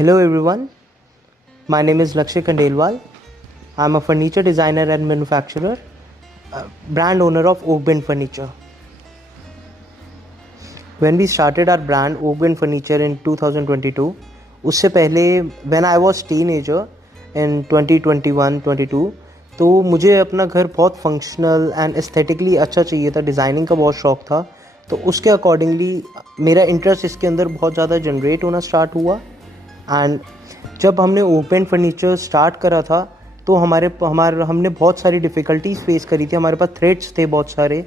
Hello everyone, my name is Lakshay Kandelwal. I'm a furniture designer and manufacturer, brand owner of Oakbend Furniture. When we started our brand Oakbend Furniture in 2022, उससे पहले when I was teenager in 2021-22, तो मुझे अपना घर बहुत functional and aesthetically अच्छा चाहिए था, डिज़ाइनिंग का बहुत शौक़ था, तो उसके अकॉर्डिंगली मेरा इंटरेस्ट इसके अंदर बहुत ज़्यादा जनरेट होना स्टार्ट हुआ। एंड जब हमने ओकबेंड फर्नीचर स्टार्ट करा था तो हमने बहुत सारी डिफ़िकल्टीज फेस करी थी। हमारे पास थ्रेट्स थे बहुत सारे,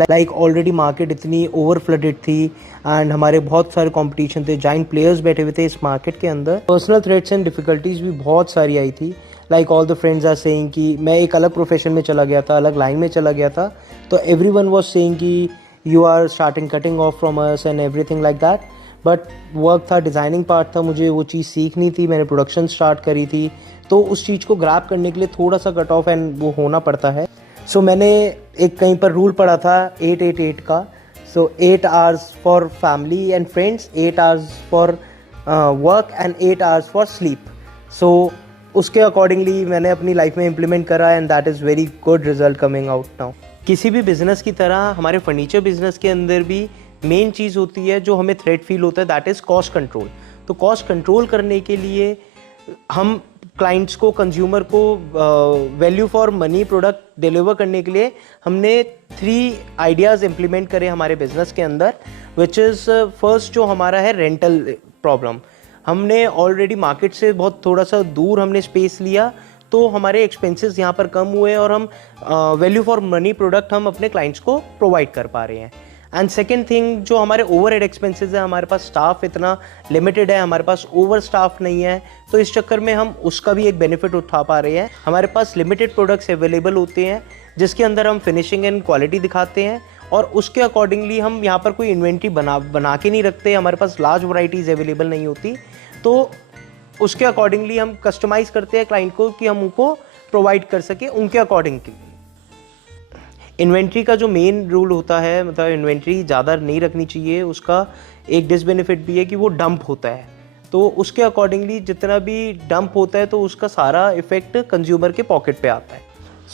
लाइक ऑलरेडी मार्केट इतनी ओवर फ्लडेड थी एंड हमारे बहुत सारे कंपटीशन थे, जाइंट प्लेयर्स बैठे हुए थे इस मार्केट के अंदर। पर्सनल थ्रेट्स एंड डिफ़िकल्टीज भी बहुत सारी आई थी, like all the friends are saying कि मैं एक अलग प्रोफेशन में चला गया था, अलग लाइन में चला गया था, तो एवरीवन वाज सेइंग कि you are starting cutting off from us and everything like that. But work था, डिज़ाइनिंग पार्ट था, मुझे वो चीज़ सीखनी थी, मैंने प्रोडक्शन स्टार्ट करी थी, तो उस चीज़ को ग्रैब करने के लिए थोड़ा सा कट ऑफ एंड वो होना पड़ता है। सो मैंने एक कहीं पर रूल पढ़ा था 8-8-8 का। So 8 hours for family and friends, 8 hours for work and 8 hours for sleep. So उसके अकॉर्डिंगली मैंने अपनी लाइफ में इम्प्लीमेंट करा and that is very good result coming out now. किसी भी बिज़नेस की तरह हमारे फर्नीचर बिज़नेस के अंदर भी मेन चीज़ होती है जो हमें थ्रेट फील होता है, दैट इज़ कॉस्ट कंट्रोल। तो कॉस्ट कंट्रोल करने के लिए हम क्लाइंट्स को, कंज्यूमर को value for money product deliver करने के लिए हमने 3 आइडियाज़ इम्प्लीमेंट करे हमारे बिजनेस के अंदर, विच इज़ फर्स्ट जो हमारा है रेंटल प्रॉब्लम। हमने ऑलरेडी मार्केट से बहुत थोड़ा सा दूर हमने स्पेस लिया, तो हमारे एक्सपेंसेस यहाँ पर कम हुए और हम वैल्यू फॉर मनी प्रोडक्ट हम अपने क्लाइंट्स को प्रोवाइड कर पा रहे हैं। एंड सेकेंड थिंग, जो हमारे ओवरहेड एक्सपेंसेस है, हमारे पास स्टाफ इतना लिमिटेड है, हमारे पास ओवर स्टाफ नहीं है, तो इस चक्कर में हम उसका भी एक बेनिफिट उठा पा रहे हैं। हमारे पास लिमिटेड प्रोडक्ट्स अवेलेबल होते हैं जिसके अंदर हम फिनिशिंग एंड क्वालिटी दिखाते हैं, और उसके अकॉर्डिंगली हम यहाँ पर कोई इन्वेंट्री बना के नहीं रखते। हमारे पास लार्ज वैराइटीज़ अवेलेबल नहीं होती, तो उसके अकॉर्डिंगली हम कस्टमाइज़ करते हैं क्लाइंट को कि हम उनको प्रोवाइड कर सके उनके अकॉर्डिंग। इन्वेंट्री का जो मेन रूल होता है, मतलब इन्वेंट्री ज़्यादा नहीं रखनी चाहिए। उसका एक डिसबेनिफिट भी है कि वो डंप होता है, तो उसके अकॉर्डिंगली जितना भी डंप होता है तो उसका सारा इफेक्ट कंज्यूमर के पॉकेट पे आता है।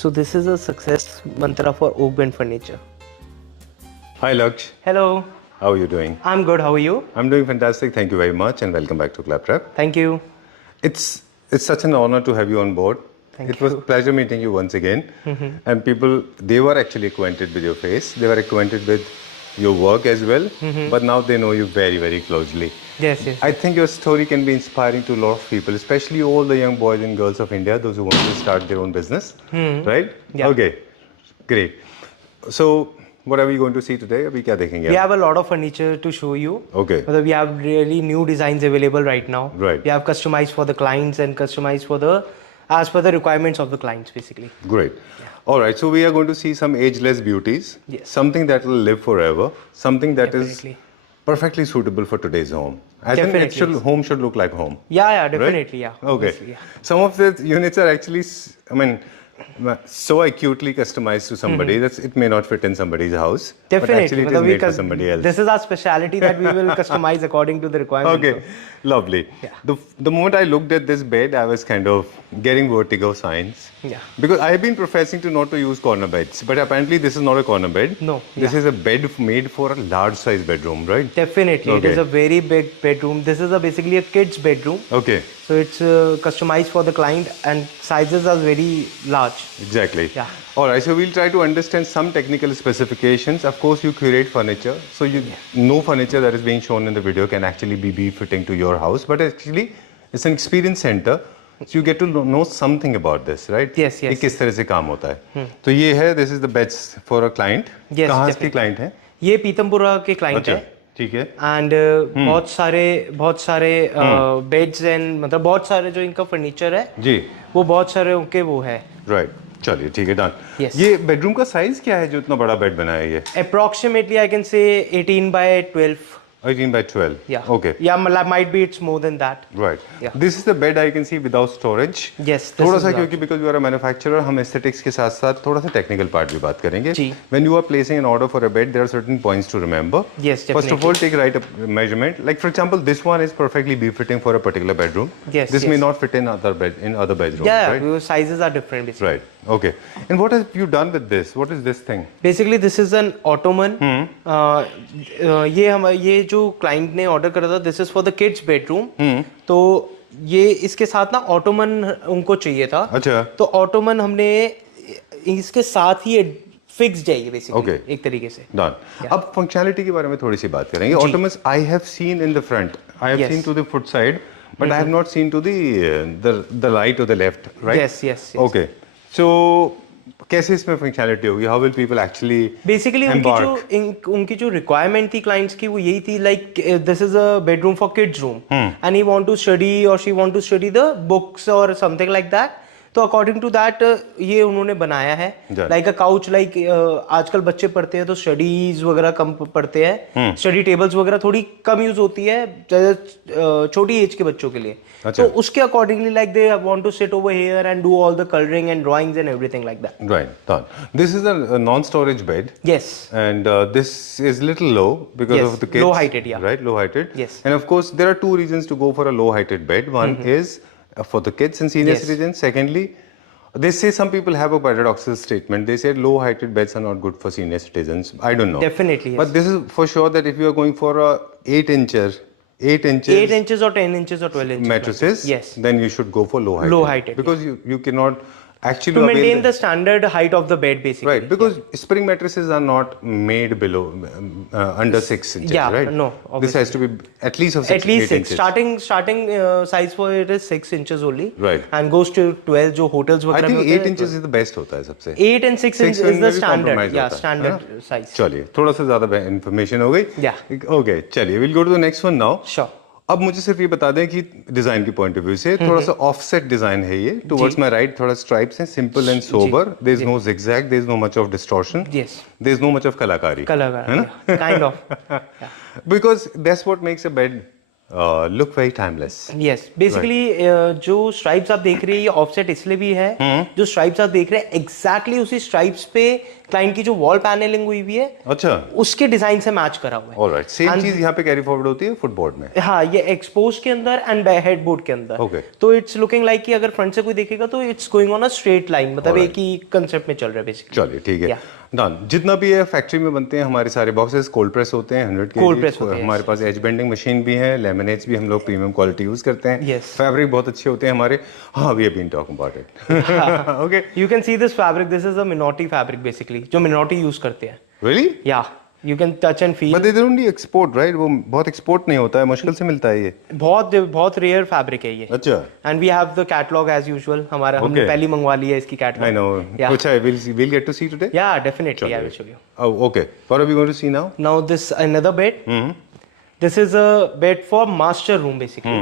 So this is a success mantra for Oakbend furniture. Hi Laksh. Hello. How are you doing? I'm good. How are you? I'm doing fantastic. Thank you very much and welcome back to Claptrap. Thank you. It's such an honor to have you on board. It was a pleasure meeting you once again. And people, they were actually acquainted with your face. They were acquainted with your work as well. But now they know you very, very closely. Yes. I think your story can be inspiring to a lot of people, especially all the young boys and girls of India, those who want to start their own business. Right? Yeah. Okay. Great. So, what are we going to see today? अभी क्या देखेंगे? We have a lot of furniture to show you. Okay. We have really new designs available right now. Right. We have customized for the clients and customized for as per the requirements of the clients, basically. Great. Yeah. All right. So we are going to see some ageless beauties. Yes. Something that will live forever. Something that Definitely. is perfectly suitable for today's home. I Definitely. think home should look like home. Yeah, definitely, right? yeah. Okay. Obviously, yeah. Some of the units are actually, so acutely customized to somebody that it may not fit in somebody's house. Definitely. But actually it is made for somebody else. This is our speciality that we will customize according to the requirements. Okay, lovely. Yeah. The moment I looked at this bed, I was kind of getting vertigo signs. Yeah. Because I have been professing to not to use corner beds, but apparently this is not a corner bed. No. This is a bed made for a large size bedroom, right? Definitely. Okay. It is a very big bedroom. This is basically a kid's bedroom. Okay. So it's customized for the client and sizes are very large. Exactly. Yeah. All right, so we'll try to understand some technical specifications. Of course, you curate furniture, so no furniture that is being shown in the video can actually be befitting to your house, but actually it's an experience center, so you get to know something about this, right? Yes. कि किस तरह से काम होता है। तो ये है, this is the beds for a client. Yes, कहाँ definitely. के client है? ये पीतमपुरा के client है। ठीक है। एंड बहुत सारे बेड्स एंड मतलब बहुत सारे जो इनका फर्नीचर है जी, वो बहुत सारे उनके वो है। राइट, चलिए ठीक है, डन। Yes. ये बेडरूम का साइज क्या है जो इतना बड़ा बेड बनाया है ये? Approximately I can say 18 by 12। 18 by 12. Yeah. Okay. Yeah, might be it's more than that. Right. Yeah. This is the bed I can see without storage. Yes. this थोड़ा is सा large. क्योंकि because you are a manufacturer, हम aesthetics के साथ साथ थोड़ा सा technical part भी बात करेंगे. जी. When you are placing an order for a bed, there are certain points to remember. Yes, First of definitely. all, take right measurement. Like for example, this one is perfectly befitting for a particular bedroom. Yes, This may yes. not fit in other bedrooms. Yeah, Right. because sizes are different basically. Right. Okay. And what have you done with this? What is this thing? Basically this is an Ottoman. ये जो client ने order करा था, this is for the kids bedroom. तो ये इसके साथ ना ऑटोमन उनको चाहिए था. अच्छा. तो ऑटोमन हमने इसके साथ ही फिक्स्ड है ये बेसिकली. Okay. एक तरीके से. Done. अब फंक्शनैलिटी के बारे में थोड़ी सी बात करेंगे. Ottomans I have seen in the front. I have Yes. seen to the foot side, but I have not seen to the right or the left. Right. Yes, yes, yes. Okay. So कैसे इसमें functionality होगी? How will people actually basically embark? उनकी जो requirement थी clients की, वो यही थी like this is a bedroom for kids room and he want to study और she want to study the books और समथिंग लाइक दैट. तो अकॉर्डिंग टू दैट ये उन्होंने बनाया है. लाइक अ काउच, लाइक आजकल बच्चे पढ़ते हैं तो स्टडीज वगैरह कम पढ़ते हैं. स्टडी टेबल्स वगैरह थोड़ी कम यूज होती है छोटी एज के बच्चों के लिए. तो उसके accordingly like they want to sit over here and do all the colouring and drawings and everything like that. Right. Done. This is a non-storage bed. Yes. And this is little low because Yes, of the kids. low-heighted, yeah. Right, low-heighted. Yes. And of course, there are two reasons to go for a low-heighted bed. One is for the kids and senior Yes. citizens. Secondly, they say some people have a paradoxical statement. They say low-heighted beds are not good for senior citizens. I don't know. Definitely, yes. But this is for sure that if you are going for a 8 inches 8 inches or 10 inches or 12 inches mattresses, yes, then you should go for low-heighted. Low-heighted, because you cannot actually to avail maintain the standard height of the bed basically. Right, because spring mattresses are not made below under 6 inches, Yeah, right? no, This obviously. has to be at least of 6, At least 8 6. inches. Starting size for it is 6 inches only. Right. And goes to 12 जो hotels I वगैरह में think होते 8 हैं. inches is the best होता है सबसे. 8 and 6 inches is में the भी standard. compromise Yeah, होता है, standard है ना? size. चलिए, थोड़ा सा ज़्यादा इन्फॉर्मेशन हो गई. Yeah. Okay, चलिए, we'll go to the next one now. Sure. अब मुझे सिर्फ ये बता दें कि डिजाइन की पॉइंट ऑफ व्यू से थोड़ा सा ऑफसेट डिजाइन है ये. टुवर्ड्स माय राइट थोड़ा स्ट्राइप्स हैं, simple and sober. There is no zigzag, there is no much of distortion. Yes. There is no much of कलाकारी. है ना? Kind of. Because that's what makes a bed look very timeless. Yes. Basically जो stripes आप देख रहे हैं ये offset इसलिए भी है. जो स्ट्राइप्स आप देख रहे हैं एग्जैक्टली उसी स्ट्राइप्स पे क्लाइंट की जो वॉल पैनलिंग हुई हुई है, अच्छा, उसके डिजाइन से मैच करा हुआ है. ऑलराइट. सेम चीज यहाँ पे कैरी फॉरवर्ड होती है फुटबोर्ड में. हाँ, ये एक्सपोज के अंदर एंड हेडबोर्ड के अंदर. Okay. तो इट्स लुकिंग लाइक कि अगर फ्रंट से कोई देखेगा तो it's going on a straight line, मतलब एक ही कंसेप्ट में चल रहा है बेसिकली. चलिए ठीक है. Yeah. डन. जितना भी है फैक्ट्री में बनते हैं हमारे सारे बॉक्सेस कोल्ड प्रेस होते हैं 100 Cold kg. press होते हैं, हमारे पास एज बेंडिंग मशीन भी है, लेमिनेट्स भी हम लोग प्रीमियम क्वालिटी यूज करते हैं. Yes. फैब्रिक बहुत अच्छे होते हैं हमारे. हाँ, we have been talking about it. Okay. You can see this fabric. This is a Minotti fabric basically, जो Minotti यूज करते हैं. Really? Yeah, you can touch and feel. But they don't need export, right? वो बहुत export नहीं होता है, मुश्किल से मिलता है ये. बहुत रेयर फैब्रिक है ये. अच्छा. And we have the catalogue as usual. हमारा हमने Okay. पहले मंगवा लिया है इसकी कैटलॉग. I know. Yeah. कुछ है, we'll get to see today. Yeah, definitely. I will show you. Oh, okay. What are we going to see now? Now this another bed. This is a bed for master room basically.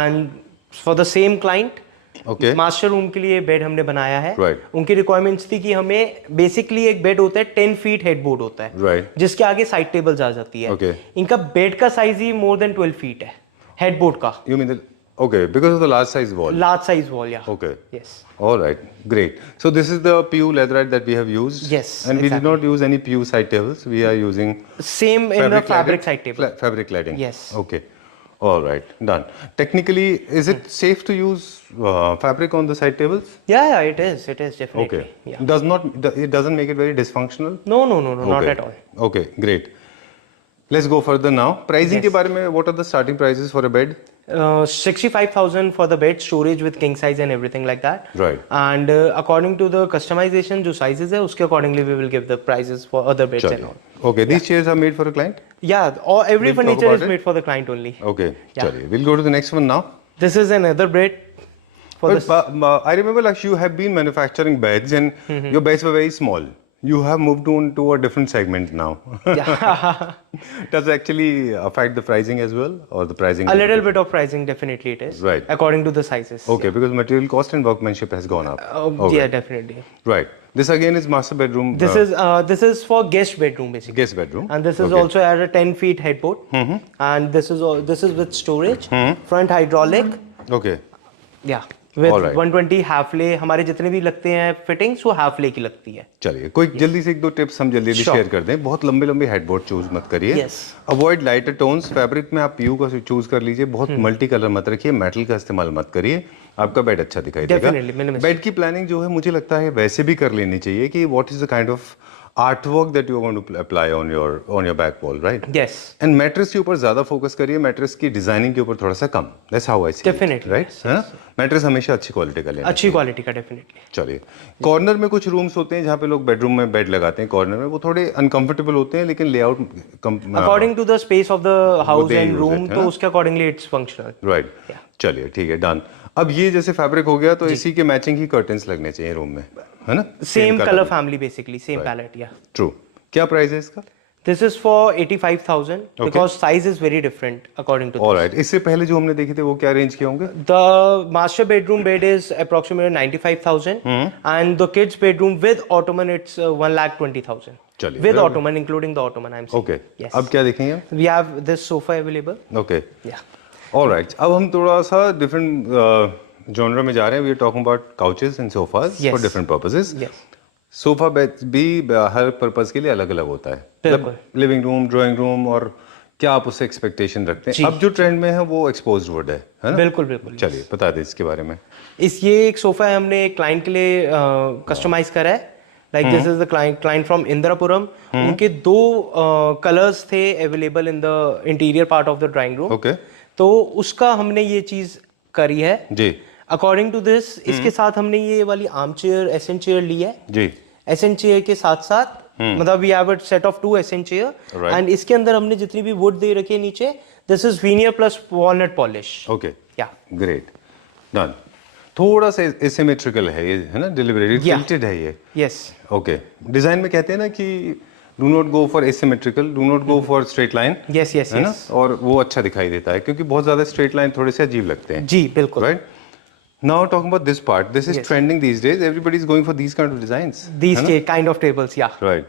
And for the same client. Okay. Master room के लिए bed हमने बनाया है. Right. उनकी requirements थी कि हमें basically एक बेड होता है 10 फीट हेडबोर्ड होता है. Right. जिसके आगे साइड टेबल्स आ जाती है. Okay. इनका बेड का साइज ही मोर देन 12 फीट है हेडबोर्ड का. You mean okay, because of the large size wall. Large size wall. या Okay. Yes. All right, great. So this is the PU leatherette that we have used. Yes, And we did exactly. not use any PU side tables. We are using same in the fabric side table. Fabric cladding. Yes. Okay. All right, done. Technically, is it safe to use fabric on the side tables? Yeah, it is definitely. Okay. Yeah. It doesn't make it very dysfunctional? No, not Okay. at all. Okay, great. Let's go further now. Pricing Yes. के बारे में, what are the starting prices for a bed? 65,000 for the bed, storage with king size and everything like that. Right. And according to the customization जो sizes है उसके accordingly we will give the prices for other beds and all. Okay, these chairs are made for a client? Yeah, every We'll talk furniture about is it. made for the client only. Okay, Yeah. chaliye. We'll go to the next one now. This is another bed for But I remember like you have been manufacturing beds and your beds were very small. You have moved on to a different segment now. Yeah. Does it actually affect the pricing as well, or the pricing? A little bit of pricing, definitely it is. Right. According to the sizes. Okay, because material cost and workmanship has gone up. Okay. Yeah, definitely. Right. This again is master bedroom. This is for guest bedroom basically. Guest bedroom. And this is Okay. also at a 10 feet headboard. And this is with storage, front hydraulic. Okay. Yeah. With All right. 120 half ले हमारे जितने भी लगते हैं fittings वो half ले की लगती है. चलिए कोई जल्दी से एक दो टिप्स हम जल्दी Sure. शेयर कर दें. बहुत लंबे लंबे हेडबोर्ड चूज मत करिए. Yes. Avoid lighter tones. Fabric में आप पीयू का चूज कर लीजिए. बहुत मल्टी कलर मत रखिए. मेटल का इस्तेमाल मत करिए. आपका बेड अच्छा दिखाई देगा. Definitely, minimalist. बेड की प्लानिंग जो है मुझे लगता है वैसे भी कर लेनी चाहिए कि what is the kind of artwork that you want to apply on your back wall, right? Yes. And mattress के ऊपर ज्यादा फोकस करिए. मैट्रेस की डिजाइनिंग के ऊपर थोड़ा सा कम. That's how I see it. Definitely, right, है ना? मैट्रेस हमेशा अच्छी क्वालिटी का लेना. अच्छी क्वालिटी का डेफिनेटली. चलिए, कॉर्नर में कुछ रूम्स होते हैं जहाँ पे लोग बेडरूम में बेड लगाते हैं कॉर्नर में, वो थोड़े अनकंफर्टेबल होते हैं, लेकिन layout according to the space of the house they and use room it, है तो ना? उसके अकॉर्डिंगली इट्स फंक्शनल. राइट. चलिए ठीक है, डन. अब ये जैसे फैब्रिक हो गया तो इसी के मैचिंग ही कर्टन्स लगने चाहिए रूम में, है ना? Same colour family basically, same palette. Yeah true. क्या प्राइस है इसका? This is for 85,000 because size is very different according to. Alright. इससे पहले जो हमने देखे थे वो क्या रेंज के होंगे? The master bedroom bed is approximately 95,000 and the kids bedroom with ottoman it's 1,20,000. चलिए. With ottoman, including the ottoman, I'm saying. Okay. Yes. अब क्या देखेंगे? We have this sofa available. Okay. Yeah. Alright. अब हम थोड़ा सा डिफरेंट जॉनर में जा रहे हैं. We are talking about couches and sofas Yes. For different purposes. Yes. Sofa bed भी हर पर्पस के लिए अलग अलग होता है. बिल्कुल. लिविंग रूम, ड्राइंग रूम, और क्या आप उससे एक्सपेक्टेशन रखते हैं? अब जो ट्रेंड में है वो एक्सपोज्ड वुड है ना? बिल्कुल बिल्कुल. चलिए बता दें इसके बारे में. ये एक सोफा है, हमने एक क्लाइंट के लिए कस्टमाइज करा है. Like this is the client from Indirapuram. उनके दो कलर्स थे available in the interior part of the drawing room. Okay. तो उसका हमने ये चीज करी है. जी अकॉर्डिंग टू दिस इसके साथ हमने ये वाली आर्म चेयर एसन चेयर ली है. जी. एसन चेयर के साथ साथ मतलब we have a set of 2 accent chair. Right. And इसके अंदर हमने जितनी भी वुड दे रखी है नीचे, this is veneer plus walnut polish. Okay. या ग्रेट. डन. थोड़ा सा एसिमेट्रिकल है ये, है ना? Deliberately Yeah. टिल्टेड है ये. यस. ओके. डिजाइन में कहते हैं ना कि do not go for asymmetrical, do not go for straight line. Yes yes है ना? यस. और वो अच्छा दिखाई देता है क्योंकि बहुत ज्यादा स्ट्रेट लाइन थोड़े से अजीब लगते हैं. जी बिल्कुल. Right? Now talking about this part, this is Yes. trending these days. Everybody is going for these kind of designs. These kind of tables, yeah. Right.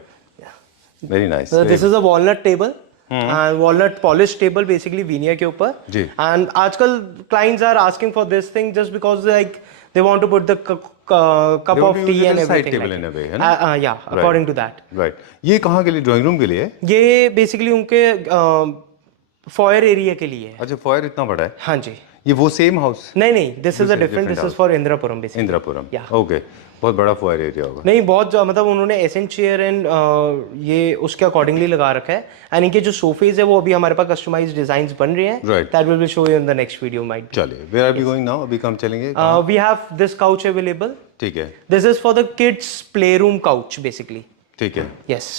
Very nice. So this is a walnut table. And walnut polished table basically veneer के ऊपर. जी. And आजकल clients are asking for this thing just because like they want to put the cup They want of to tea use it and as a side everything. table like in a way, that. है ना? Yeah, according to that. Right. ये कहाँ के लिए? Drawing room के लिए? ये basically उनके फॉयर एरिया के लिए है. अच्छा, फॉयर इतना बड़ा है? हाँ जी. ये वो सेम हाउस? नहीं नहीं, this is a different. This is house. For Indirapuram basically. Indirapuram. Yeah. Okay. बहुत बड़ा फॉयर एरिया होगा. नहीं बहुत मतलब उन्होंने एसेंट चेयर एंड ये उसके अकॉर्डिंगली लगा रखा है. एंड इनके जो सोफेज है वो अभी हमारे पास कस्टमाइज्ड डिजाइंस बन रहे हैं. Right. That will be show you in the next video might. चलिए. Where are we going now? अभी कहाँ चलेंगे? We have this couch available. ठीक है. This is for the kids play room couch basically. ठीक है. यस.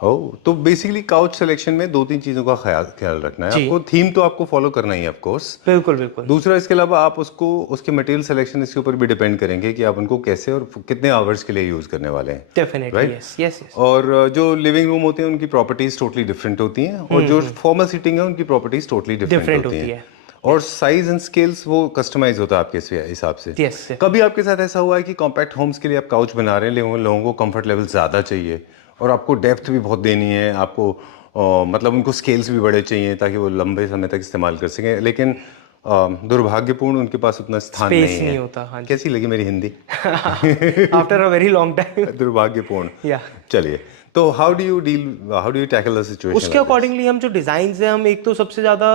ओह, तो basically couch selection में 2-3 चीजों का ख्याल रखना है जी. आपको. थीम तो आपको फॉलो करना ही है ऑफ कोर्स. बिल्कुल बिल्कुल. दूसरा इसके अलावा आप उसको उसके मटेरियल सिलेक्शन इसके ऊपर भी डिपेंड करेंगे कि आप उनको कैसे और कितने आवर्स के लिए यूज करने वाले हैं. Definitely. Right? Yes yes yes. और जो लिविंग रूम होते हैं उनकी प्रॉपर्टीज टोटली डिफरेंट होती हैं, और जो फॉर्मल सीटिंग है उनकी प्रॉपर्टीज टोटली डिफरेंट Different होती होती हैं. है. और साइज एंड स्केल्स वो कस्टमाइज होता है आपके हिसाब से. Yes, yes. कभी आपके साथ ऐसा हुआ है कि कॉम्पैक्ट होम्स के लिए आप काउच बना रहे हैं, लोगों को कंफर्ट लेवल ज्यादा चाहिए और आपको डेप्थ भी बहुत देनी है, आपको मतलब उनको स्केल्स भी बड़े चाहिए ताकि वो लंबे समय तक इस्तेमाल कर सकें, लेकिन दुर्भाग्यपूर्ण उनके पास उतना स्थान Space नहीं है. नहीं होता. हाँ जी. कैसी लगी मेरी Hindi? After a very long time. दुर्भाग्यपूर्ण. या. चलिए, तो how do you tackle the situation? उसके अकॉर्डिंगली हम जो डिजाइन है, हम एक तो सबसे ज्यादा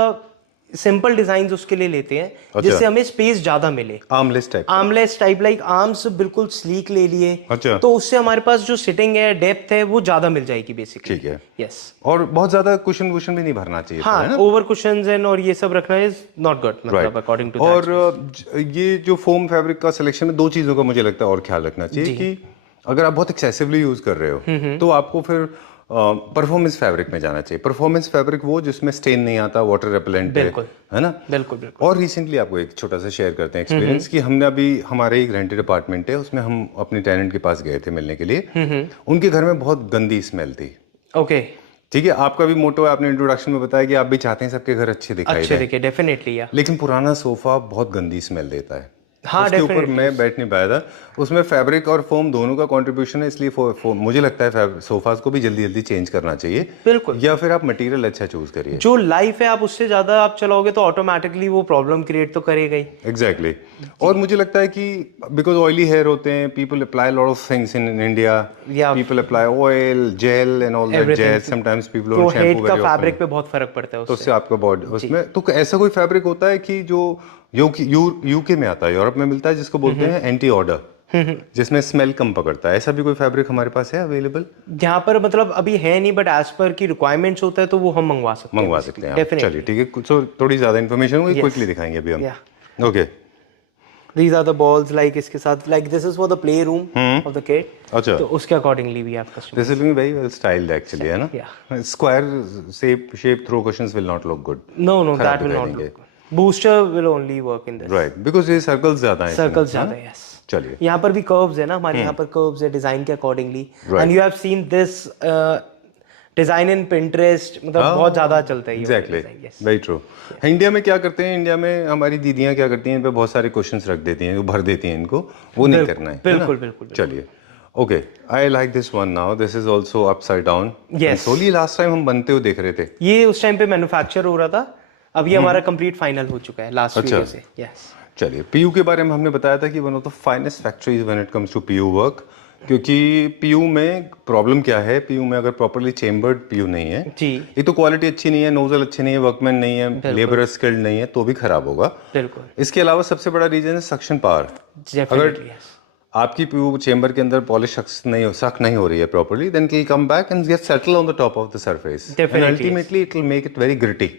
सिंपल डिजाइन उसके लिए लेते हैं. अच्छा. जिससे हमें स्पेस ज्यादा मिले. Armless type. Armless type, like arms बिल्कुल स्लीक ले लिए. अच्छा. तो उससे हमारे पास जो सिटिंग है, डेप्थ है, वो ज्यादा मिल जाएगी बेसिकली. ठीक है. यस. और बहुत ज्यादा कुशन वुशन भी नहीं भरना चाहिए. हाँ, है ना? ओवर कुशन्स एंड और ये सब रखना इज नॉट गुड, मतलब अकॉर्डिंग टू. और ये जो फोम फैब्रिक का सिलेक्शन में 2 चीजों का मुझे लगता है और ख्याल रखना चाहिए कि अगर आप बहुत एक्सेसिवली यूज कर रहे हो तो आपको फिर परफॉर्मेंस फैब्रिक में जाना चाहिए। परफॉर्मेंस फैब्रिक वो जिसमें स्टेन नहीं आता, वाटर रेपेलेंट है ना। बिल्कुल। और रिसेंटली आपको एक छोटा सा शेयर करते हैं एक्सपीरियंस कि हमने अभी हमारे एक रेंटेड अपार्टमेंट है, उसमें हम अपने टेनेंट के पास गए थे मिलने के लिए। उनके घर में बहुत गंदी स्मेल थी। ओके, ठीक है, आपका भी मोटो है, आपने इंट्रोडक्शन में बताया कि आप भी चाहते हैं सबके घर अच्छे दिखाई दे, डेफिनेटली या। लेकिन पुराना सोफा बहुत गंदी स्मेल देता है। हाँ, उसके ऊपर मैं बैठ नहीं पाया था। उसमें फैब्रिक और फोम दोनों का कंट्रीब्यूशन है, इसलिए मुझे लगता है सोफाज को भी जल्दी जल्दी चेंज करना चाहिए। बिल्कुल। या फिर आप मटेरियल अच्छा चूज करिए। जो लाइफ है आप उससे ज्यादा आप चलाओगे तो ऑटोमेटिकली वो प्रॉब्लम क्रिएट तो करेगा ही। एग्जैक्टली। और मुझे लगता है कि बिकॉज ऑयली हेयर होते हैं, people apply lot of things in India, people apply oil, gel and all that jazz, sometimes people don't shampoo very often. Fabric पे बहुत फर्क पड़ता है तो उससे आपका बॉडी उसमें तो ऐसा कोई फैब्रिक होता है कि जो यूके में आता है, यूरोप में मिलता है, जिसको बोलते हैं एंटी ऑर्डर, जिसमें स्मेल कम पकड़ता है। ऐसा भी कोई फैब्रिक हमारे पास है अवेलेबल? यहाँ पर मतलब अभी है नहीं, बट एज पर की रिक्वायरमेंट्स होता है तो वो हम मंगवा सकते हैं। चलिए ठीक है, कुछ थोड़ी ज्यादा इन्फॉर्मेशन होगी, क्विकली दिखाएंगे अभी हम। Okay, these are the balls, like इसके साथ like this is for the play room of the kid. अच्छा, तो उसके अकॉर्डिंगली भी आप this is looking very well styled actually, है ना। Square shape throw cushions will not look good. No that will not look. Booster will only work in this, right, because ये circles ज्यादा हैं, सर्कल्स ज्यादा है। Yes, चलिए। यहाँ पर भी कर्व्स है ना, हमारे यहाँ पर कर्व्स है डिजाइन के accordingly. And you have seen this design in Pinterest, मतलब बहुत ज्यादा चलता है ये। Exactly, very true. इंडिया में क्या करते हैं, इंडिया में हमारी दीदियां क्या करती हैं, इन पे बहुत सारे क्वेश्चंस रख देती हैं, वो भर देती हैं इनको, वो नहीं करना है। बिल्कुल। चलिए, okay, I like this one now, this is also upside down. Yes. सोली लास्ट टाइम हम बनते हुए देख रहे थे, ये उस टाइम पे मैन्युफैक्चर हो रहा था, अब ये हमारा कंप्लीट फाइनल हो चुका है लास्ट वीक से। यस, चलिए। पीयू के बारे में हमने बताया था कि one of the finest factories when it comes to PU work, क्योंकि पीयू में प्रॉब्लम क्या है, पीयू में अगर प्रॉपर्ली चेम्बर्ड पीयू नहीं है जी, ये तो क्वालिटी अच्छी नहीं है, नोजल अच्छे नहीं है, वर्कमैन नहीं है, लेबर स्किल्ड नहीं है, तो भी खराब होगा। बिल्कुल। इसके अलावा सबसे बड़ा रीजन है सक्शन पावर। अगर आपकी पीयू चेंबर के अंदर पॉलिश सक नहीं हो रही है properly, then it will come back and get settle on the top of the surface and ultimately it will make it very gritty.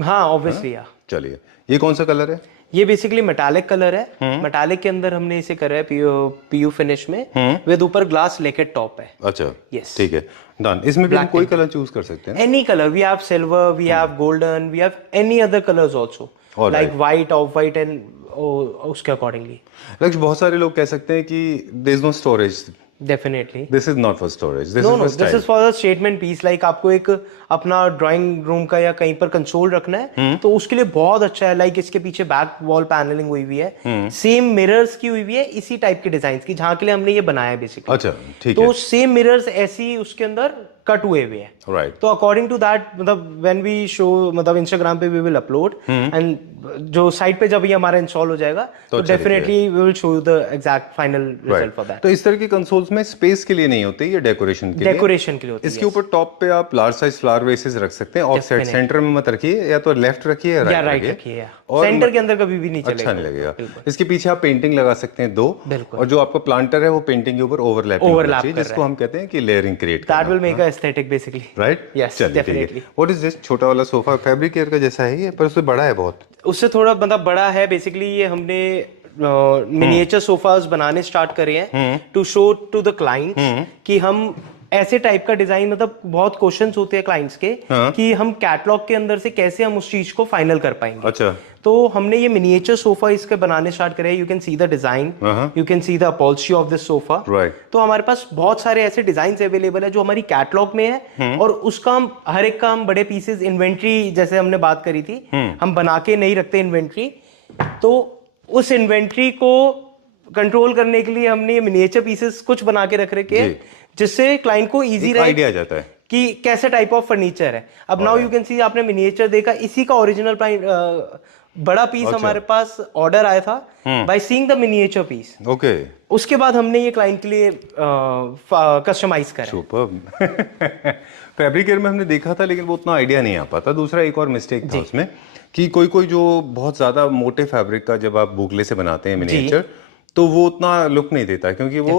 हाँ, ऑब्वियसली। चलिए, ये कौन सा कलर है? ये बेसिकली मेटालिक कलर है। मेटालिक के अंदर हमने इसे करा है पीयू फिनिश में, विद ऊपर ग्लास लेकेट टॉप है। अच्छा, यस, ठीक है, डन। इसमें भी हम कोई कलर चूज कर सकते हैं? Any colour, we have silver, we have golden, we have any other colours also, like white, off white and उसके अकॉर्डिंगली। लक्ष्य, बहुत सारे लोग कह सकते हैं कि there is no storage. Definitely this is not for storage, this is for the statement piece. Like आपको एक अपना ड्राइंग रूम का या कहीं पर कंसोल रखना है तो उसके लिए बहुत अच्छा है। लाइक इसके पीछे बैक वॉल पैनलिंग हुई हुई है, सेम मिरर्स की हुई हुई है, इसी टाइप के डिजाइन की, जहाँ के लिए हमने ये बनाया है बेसिकली। अच्छा, ठीक है। तो सेम मिरर्स ऐसी उसके अंदर कट हुए हुए हैं, राइट। तो अकॉर्डिंग टू दैट, मतलब व्हेन वी शो, मतलब इंस्टाग्राम पे वी विल अपलोड, एंड जो साइट पे जब ये हमारा इंस्टॉल हो जाएगा तो definitely we will show the exact final result for that. तो इस तरह के कंसोल्स में स्पेस के लिए नहीं होते, ये डेकोरेशन के लिए होती है। इसके ऊपर टॉप पे आप लार्ज साइज फ्लावर वेसेस रख सकते हैं, ऑफ साइड सेंटर में मत रखिए, या तो लेफ्ट रखिए या राइट रखिए, और सेंटर के अंदर कभी भी नहीं चलेगा, अच्छा नहीं लगेगा। इसके पीछे आप पेंटिंग लगा सकते हैं 2, और जो आपका प्लांटर है वो पेंटिंग के ऊपर ओवरलैप, जिसको हम कहते हैं कि लेयरिंग क्रिएट करना, that will make a aesthetic basically, right. Yes, definitely. What is this? छोटा वाला सोफा फैब्रिक केयर का जैसा है ये, पर उससे बड़ा है बहुत। उससे थोड़ा मतलब बड़ा है बेसिकली। ये हमने मिनिएचर सोफास बनाने स्टार्ट करे हैं to show to the clients कि हम ऐसे टाइप का डिजाइन, मतलब बहुत क्वेश्चंस होते हैं क्लाइंट्स के कि हम कैटलॉग के अंदर से कैसे हम उस चीज को फाइनल कर पाएंगे। अच्छा, तो हमने ये मिनिएचर सोफा इसके बनाने स्टार्ट करे। You can see the design, you can see the upholstery of this sofa, right. तो हमारे पास बहुत सारे ऐसे डिजाइन अवेलेबल है जो हमारी कैटलॉग में है, और उसका हम हर एक का हम बड़े पीसेस इन्वेंट्री, जैसे हमने बात करी थी, हम बना के नहीं रखते इन्वेंट्री, तो उस इन्वेंट्री को कंट्रोल करने के लिए हमने मिनिएचर पीसेस कुछ बना के रख रखे हैं, जिससे क्लाइंट को इजी रहे, आइडिया आ जाता है कि कैसे टाइप ऑफ फर्नीचर है। अब नाउ यू कैन सी, आपने मिनिएचर देखा, इसी का ओरिजिनल बड़ा पीस हमारे पास ऑर्डर आया था by seeing the miniature piece. Okay, उसके बाद हमने ये क्लाइंट के लिए कस्टमाइज करा। सुपर। फैब्रिकेयर में हमने देखा था, लेकिन वो उतना आइडिया नहीं आ पाता। दूसरा एक और मिस्टेक था उसमें कि कोई जो बहुत ज्यादा मोटे फैब्रिक का जब आप बुकले से बनाते हैं मिनिएचर, तो वो उतना लुक नहीं देता, क्योंकि वो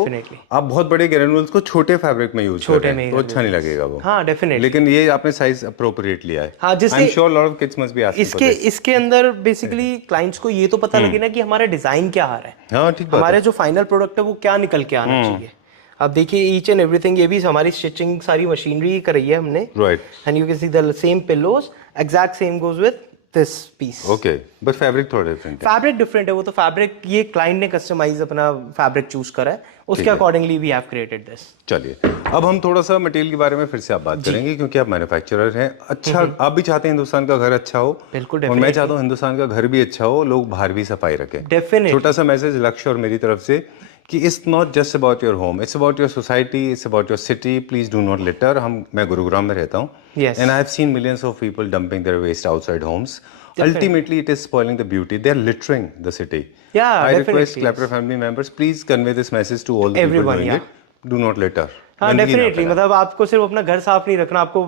आप बहुत बड़े ग्रेनुल्स को छोटे फैब्रिक में यूज करते हैं, तो अच्छा नहीं लगेगा वो। हाँ, डेफिनेटली। लेकिन ये आपने साइज अप्रोप्रिएट लिया है। हाँ, जिससे I am sure lot of kids must be asking इसके अंदर बेसिकली क्लाइंट्स को ये तो पता लगे ना कि हमारा डिजाइन क्या आ रहा है। हाँ, ठीक बात है। हमारे जो फाइनल प्रोडक्ट है वो क्या निकल के आना चाहिए। आप देखिए ईच एंड एवरीथिंग, ये भी हमारी स्टिचिंग सारी मशीनरी करी है हमने, right, and you can see the same pillows, exact same goes with this piece. Okay, but fabric थोड़ा डिफरेंट है। फैब्रिक डिफरेंट है, वो तो फैब्रिक ये क्लाइंट ने कस्टमाइज अपना फैब्रिक चूज करा है, उसके accordingly we have created this. चलिए, अब हम थोड़ा सा मटेरियल के बारे में फिर से आप बात करेंगे, क्योंकि आप मैन्युफैक्चरर हैं। अच्छा, आप भी चाहते हैं हिंदुस्तान का घर अच्छा हो, बिल्कुल, और मैं चाहता हूँ हिंदुस्तान का घर भी अच्छा हो, लोग बाहर भी सफाई रखें। डेफिनेटली। छोटा सा मैसेज लक्ष्य और मेरी तरफ से कि it's not just about your home, it's about your society, it's about your city. Please do not litter. मैं गुरुग्राम में रहता हूँ, Yes. And I have seen millions of people dumping their waste outside homes. Ultimately, it is spoiling the beauty. They are littering the city. Yeah, I definitely, request Clapper family members, please convey this message to all the Everyone, people doing yeah. it. Do not litter. हाँ, गंदगी ना definitely, फैलाएं। मतलब आपको सिर्फ अपना घर साफ नहीं रखना, आपको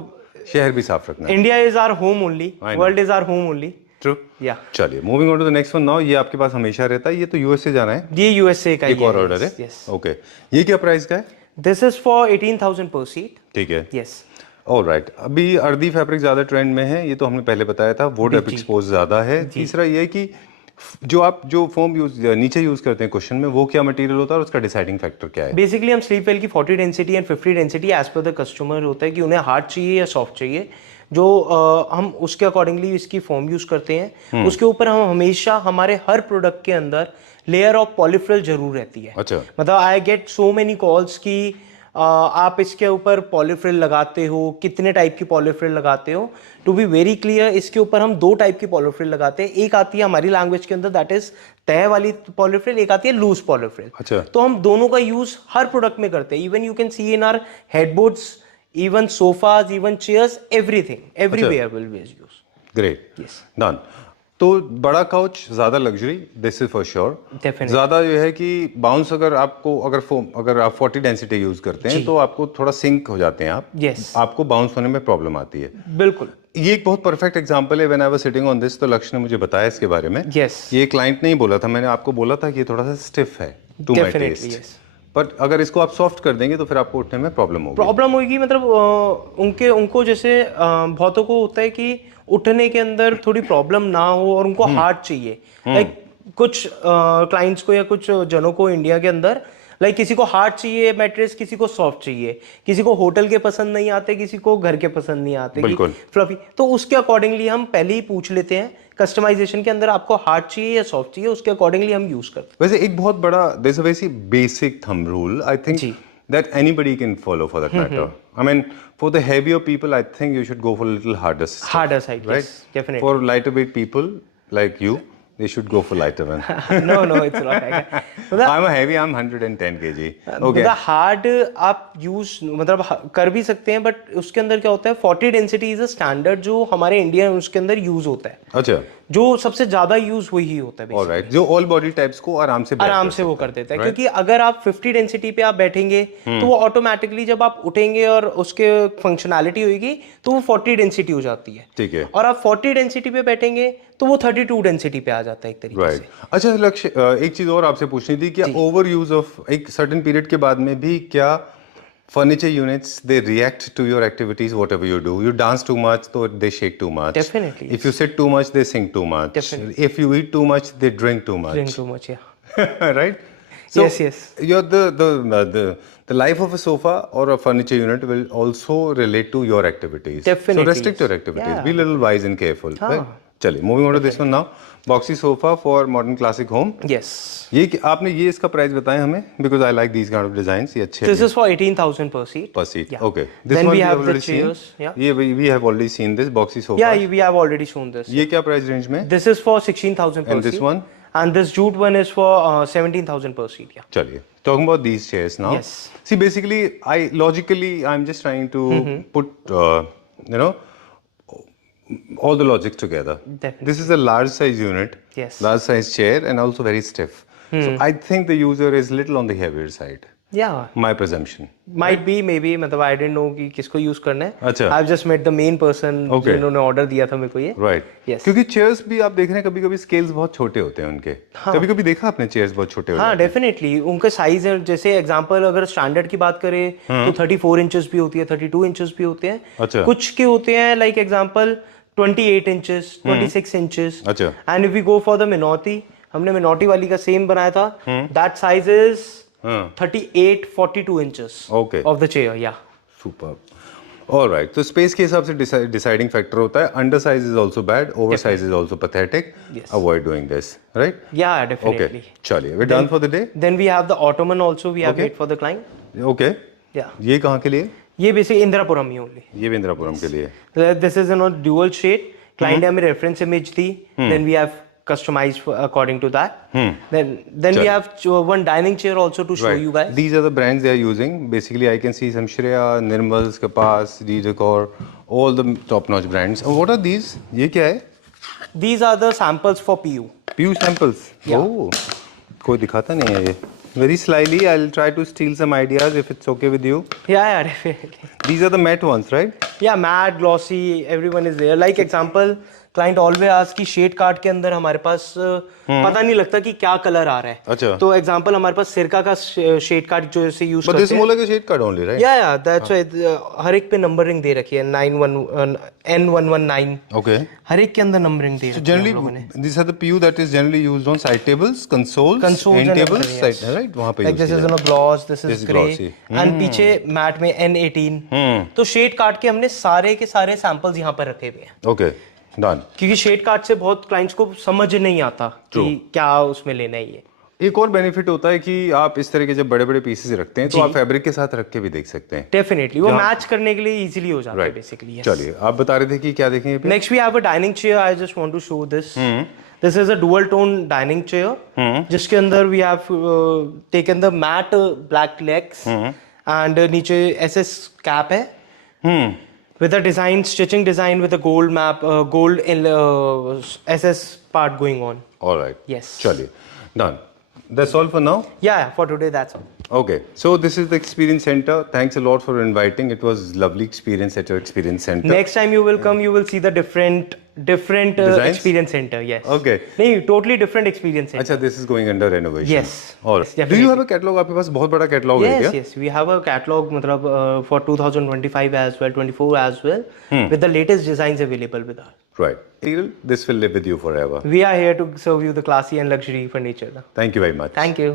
शहर भी साफ रखना है। India is our home only, know. World is our home only. True. Yeah चलिए, moving on to the next one now. ये आपके पास हमेशा रहता है, ये तो यूएस से जाना है, ये यूएसए का एक और ऑर्डर है। यस, ओके, ये क्या प्राइस का है? दिस इज फॉर 18,000 पर सीट। ठीक है, यस, ऑलराइट। अभी अर्दी फैब्रिक ज्यादा ट्रेंड में है, ये तो हमने पहले बताया था। वुड एक्सपोज ज्यादा है। तीसरा ये है कि जो फोम नीचे यूज करते हैं क्वेश्चन में, वो क्या मटेरियल होता है और उसका डिसाइडिंग फैक्टर क्या है? बेसिकली हम स्लीप वेल की 40 density and 50 density as per the customer होता है कि उन्हें हार्ड चाहिए या सॉफ्ट चाहिए, जो हम उसके अकॉर्डिंगली इसकी फॉर्म यूज करते हैं। उसके ऊपर हम हमेशा हमारे हर प्रोडक्ट के अंदर लेयर ऑफ पॉलीफ्रिल जरूर रहती है। अच्छा, मतलब I get so many calls की आप इसके ऊपर पॉलीफ्रिल लगाते हो, कितने टाइप की पॉलीफ्रिल लगाते हो। टू बी वेरी क्लियर, इसके ऊपर हम 2 टाइप की पॉलीफ्रिल लगाते हैं। एक आती है हमारी लैंग्वेज के अंदर, दैट इज तय वाली पॉलीफ्रिल, एक आती है लूज पॉलीफ्रिल। अच्छा, तो हम दोनों का यूज हर प्रोडक्ट में करते हैं। Even you can see in our headboards, even sofas, even chairs, everything, everywhere will be use. Great, yes, done. तो बड़ा काउच ज्यादा luxury, this is for sure. Definitely. ज्यादा ये है कि बाउंस अगर आप 40 डेंसिटी यूज करते हैं तो आपको थोड़ा सिंक हो जाते हैं आप। यस, आपको बाउंस होने में प्रॉब्लम आती है। बिल्कुल। ये एक बहुत परफेक्ट एग्जांपल है। When I was sitting on this, तो लक्ष्य ने मुझे बताया इसके बारे में। यस, ये क्लाइंट ने ही बोला था, मैंने आपको बोला था कि ये थोड़ा सा स्टिफ है to my definitely. Taste, yes, but अगर इसको आप सॉफ्ट कर देंगे तो फिर आपको उठने में प्रॉब्लम होगी। प्रॉब्लम होगी, मतलब उनको जैसे बहुतों को होता है कि उठने के अंदर थोड़ी प्रॉब्लम ना हो और उनको हार्ड चाहिए। लाइक कुछ क्लाइंट्स को या कुछ जनों को इंडिया के अंदर लाइक किसी को हार्ड चाहिए मैट्रेस, किसी को सॉफ्ट चाहिए, किसी को होटल के पसंद नहीं आते, किसी को घर के पसंद नहीं आते, बिल्कुल फ्लफी। तो उसके अकॉर्डिंगली हम पहले ही पूछ लेते हैं कस्टमाइजेशन के अंदर आपको हार्ड चाहिए या सॉफ्ट चाहिए, उसके अकॉर्डिंगली हम यूज करते हैं। वैसे एक बहुत बड़ा there's a very basic thumb rule I think ji. that anybody can follow for that matter. I mean, for the heavier people, I think you should go for a little harder stuff, Harder side, right? yes, definitely. For lighter weight people like you, they should go for lighter one. No, it's not like that. मतलब I'm a heavy, I'm 110 kg. Okay. मतलब hard आप use मतलब कर भी सकते हैं, but उसके अंदर क्या होता है 40 डेंसिटी इज अ स्टैंडर्ड जो हमारे इंडिया में उसके अंदर यूज होता है, अच्छा, जो सबसे ज्यादा यूज वही होता है basically। ऑलराइट, जो ऑल बॉडी टाइप्स को आराम से bear आराम कर से वो सकता कर देता है, right? क्योंकि अगर आप 50 डेंसिटी पे आप बैठेंगे तो वो ऑटोमेटिकली जब आप उठेंगे और उसके फंक्शनैलिटी होगी तो वो 40 डेंसिटी हो जाती है। ठीक है, और आप 40 डेंसिटी पे बैठेंगे तो वो 32 डेंसिटी पे आ जाता है एक तरीके राइट। से। अच्छा लक्ष्य, एक चीज और आपसे पूछनी थी, क्या ओवर यूज ऑफ एक सर्टेन पीरियड के बाद में भी क्या furniture units they react to your activities whatever you do? You dance too much, so they shake too much. Definitely, If you sit too much, they sing too much. Definitely. If you eat too much, they drink too much. Drink too much, yeah. Right? So Yes. You're the life of a sofa or a furniture unit will also relate to your activities. Definitely. So restrict your activities. Yeah. Be a little wise and careful. हाँ. Right? चलिए, moving on to this one now. Boxy sofa for modern classic home. Yes. आपने ये इसका price बताया हमें, because I like these kind of designs. ये अच्छे This is for 18,000 per seat. per seat. Yeah. Okay. This Then one we have the already seen. chairs. Yeah. ये we have already seen this boxy sofa. Yeah, we have already shown this. ये क्या price range में? This is for 16,000 per And this seat. one? And this jute one is for 17,000 per seat. Yeah. चलिए, talking about these chairs now. Yes. See, basically, I'm just trying to put, all the logic together. Definitely. This is a large size unit, Yes. large size chair, and also very stiff. So I think the user is little on the heavier side. Yeah. My presumption. Might be, maybe, मतलब I didn't know कि किसको use करना है. अच्छा. I've just met the main person Okay. जिन्होंने order दिया था मेरे को ये. Right. Yes. क्योंकि चेयर्स भी आप देख रहे हैं, कभी कभी स्केल्स बहुत छोटे होते हैं उनके. कभी कभी देखा आपने चेयर्स बहुत छोटे होते हैं. हाँ, डेफिनेटली उनका साइज है. जैसे एग्जांपल अगर स्टैंडर्ड की बात करें तो 34 इंचेस भी होती है, 32 इंचेस भी होते हैं. अच्छा. कुछ के होते हैं लाइक एग्जांपल 28 इंचेस, 26 इंचेस. अच्छा. And if we go for the मिनोटी, हमने मिनोटी वाली का सेम बनाया था. That size is 38 42 inches Okay. of the chair. Yeah. Super alright तो स्पेस के हिसाब से डिसाइडिंग फैक्टर होता है under size is also bad over size is also pathetic avoid doing this right Yeah, okay definitely. चलिए we done for the day Then we have the ottoman also we have Okay. made for the client. Okay Yeah. ये कहाँ के लिए ये basic Indirapuram ही only. ये भी इंदिरापुरम के लिए This is a dual shade. Client ने हमें reference image the. Then we have customized according to that. Then we have one dining chair also to show you guys. These are the brands they are using. Basically, I can see some Shreya, Nirmal's, Kapas, D-Decor, all the top-notch brands. And what are these? ये क्या है? These are the samples for PU. PU samples. Yeah. Oh, कोई दिखाता नहीं है ये. Very slyly, I'll try to steal some ideas if it's okay with you. Yeah, definitely. These are the matte ones, right? Yeah, matte, glossy, everyone is there. Like example, client always asks कि shade card के अंदर हमारे पास पता नहीं लगता कि क्या colour आ रहा है. अच्छा. तो एग्जांपल हमारे पास सिरका का शेड कार्ड जो ऐसे यूज But करते this is हैं. more like a shade card only, right? Yeah, that's why हर एक पे नंबरिंग दे रखी है 9119. Okay. हर एक के अंदर नंबरिंग दे रखी है Generally, हम लोगों ने. these are the PU that is generally used on side tables, consoles Consoles end and tables, everything, yes. side, right? वहाँ पे Like use this is किया on a gloss, this This is is grey, glossy. and पीछे mat में N18. तो shade card के हमने सारे के सारे सैंपल्स यहाँ पर रखे हुए हैं. जाता है. Okay, done. क्योंकि शेड कार्ड से बहुत क्लाइंट्स को समझ नहीं आता कि क्या उसमें लेना है ये. एक और बेनिफिट होता है कि आप इस तरह के जब बड़े बड़े पीसेस रखते हैं तो आप फैब्रिक के साथ रख के भी देख सकते हैं. डेफिनेटली वो मैच करने के लिए इजीली हो जाता है बेसिकली. चलिए आप बता रहे थे कि क्या देखेंगे पे? Next we have a dining chair. I just want to show this. This is a dual tone dining chair जिसके अंदर we have taken the matt black legs and नीचे एसएस कैप है with a design stitching design with a gold map gold SS part going on. All right. Yes. चलिए done. That's all for now. Yeah, for today that's all. Okay. So this is the experience center. Thanks a lot for inviting. It was lovely experience at your experience center. Next time you will come, you will see the different Designs? experience center. Yes. Okay. नहीं, totally different experience center. अच्छा, this is going under renovation. Yes. All Yes, right. Do definitely. you have a catalog? आपके पास बहुत बड़ा catalog है Yes, क्या? yes. We have a catalog मतलब for 2025 as well, 24 as well, with the latest designs available with us. Right. This will live with you forever. We are here to serve you the classy and luxury furniture. Thank you very much. Thank you.